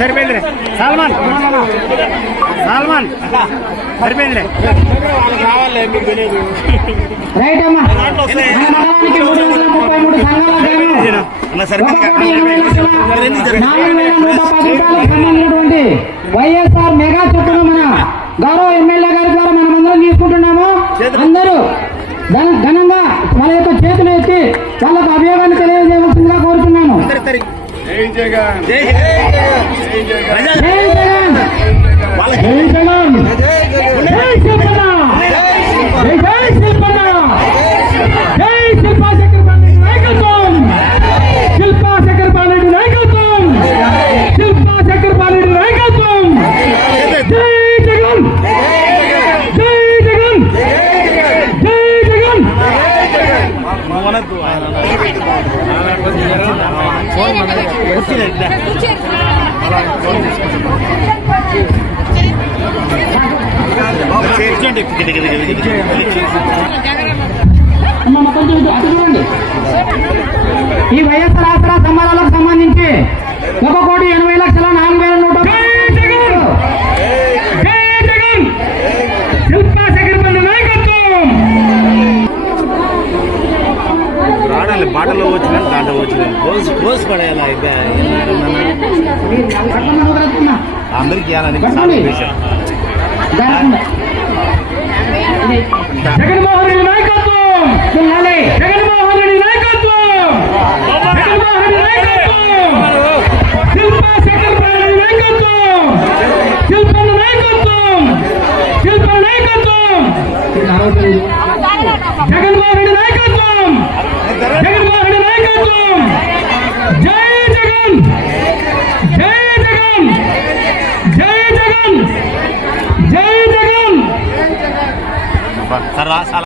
సరిపోయిందిరే Salman Salman right అమ్మా YSR mega చుట్టూ మన గౌరవ ఎమ్మెల్యే గారి ద్వారా మనం అందరం తీసుకుంటున్నాము అందరూ ఘనంగా చేతులు ఎత్తి వాళ్ళకు అభియోగాన్ని తెలియజేయవలసిందిగా కోరుతున్నాను. జై జగన్. జై జగన్. జై శిల్పన్న అమ్మ మొత్తం అటు చూడండి. ఈ వయ ఆడాలి బాటలో వచ్చిన దాంట్లో వచ్చిన కోసి కోసి పడేయాలి ఇంకా అందరికి ఇవ్వాలని జగన్మోహన్ జగన్ జై జగన్ సరే